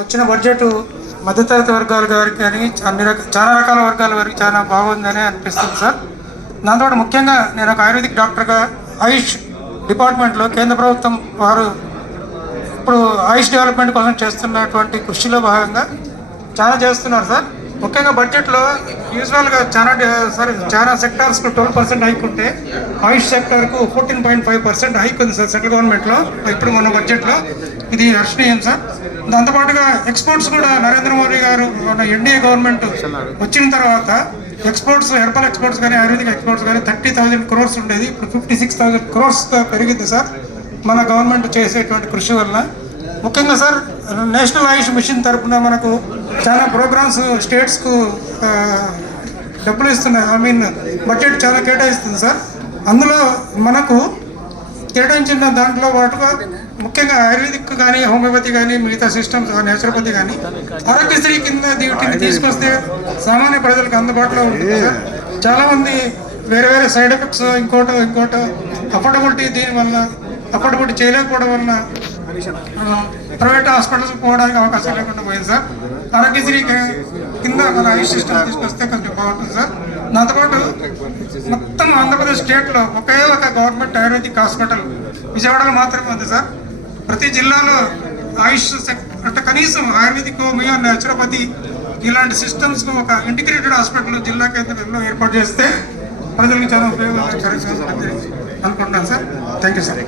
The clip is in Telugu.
వచ్చిన బడ్జెట్ మధ్యతరగతి వర్గాల వారికి కానీ చాలా రకాల వర్గాల వారికి చాలా బాగుందని అనిపిస్తుంది సార్. దాంతో ముఖ్యంగా నేను ఒక ఆయుర్వేదిక్ డాక్టర్గా ఆయుష్ డిపార్ట్మెంట్లో కేంద్ర ప్రభుత్వం వారు ఇప్పుడు ఆయుష్ డెవలప్మెంట్ కోసం చేస్తున్నటువంటి కృషిలో భాగంగా చాలా చేస్తున్నారు సార్. ముఖ్యంగా బడ్జెట్లో యూజువల్గా చాలా సెక్టార్స్కు 12% హైక్ ఉంటే ఆయుష్ సెక్టార్కు 14.5% హైక్ ఉంది సార్ సెంట్రల్ గవర్నమెంట్లో ఇప్పుడు మన బడ్జెట్లో. ఇది హర్షణీయం సార్. దాంతోపాటుగా ఎక్స్పోర్ట్స్ కూడా నరేంద్ర మోడీ గారు మన ఎన్డీఏ గవర్నమెంట్ వచ్చిన తర్వాత ఎక్స్పోర్ట్స్ హెర్బల్ ఎక్స్పోర్ట్స్ కానీ ఆయుర్వేదిక్ ఎక్స్పోర్ట్స్ కానీ 30,000 crores ఉండేది, ఇప్పుడు 56,000 crores పెరిగింది సార్ మన గవర్నమెంట్ చేసేటువంటి కృషి వల్ల. ముఖ్యంగా సార్ నేషనల్ ఆయుష్ మిషన్ తరఫున మనకు చాలా ప్రోగ్రామ్స్ స్టేట్స్కు డబ్బులు ఇస్తున్నాయి, బడ్జెట్ చాలా కేటాయిస్తుంది సార్. అందులో మనకు కేటాయించిన దాంట్లో పాటుగా ముఖ్యంగా ఆయుర్వేదిక్ కానీ హోమియోపతి కానీ మిగతా సిస్టమ్స్ నేచురోపతి కానీ ఆరోగ్యశ్రీ కింద వీటిని తీసుకొస్తే సామాన్య ప్రజలకు అందుబాటులో ఉంటుంది సార్. చాలామంది వేరే వేరే సైడ్ ఎఫెక్ట్స్ ఇంకోటో అఫోర్డబిలిటీ దీనివల్ల అఫోర్డబిలిటీ చేయలేకపోవడం వలన ప్రైవేట్ హాస్పిటల్స్ పోవడానికి అవకాశం లేకుండా పోయింది సార్. ఆరోగ్యశ్రీ కింద మన ఆయుష్ సిస్టమ్ తీసుకొస్తే కొంచెం బాగుంటుంది సార్. దాంతోపాటు మొత్తం ఆంధ్రప్రదేశ్ స్టేట్లో ఒకే ఒక గవర్నమెంట్ ఆయుర్వేదిక్ హాస్పిటల్ విజయవాడలో మాత్రమే ఉంది సార్. ప్రతి జిల్లాలో ఆయుష్ అంటే కనీసం ఆయుర్వేదిక్ హోమియో నేచురోపతి ఇలాంటి సిస్టమ్స్కు ఒక ఇంటిగ్రేటెడ్ హాస్పిటల్ జిల్లా కేంద్రంలో ఏర్పాటు చేస్తే ప్రజలకు చాలా ఉపయోగం అనుకుంటున్నాను సార్. Thank you sir.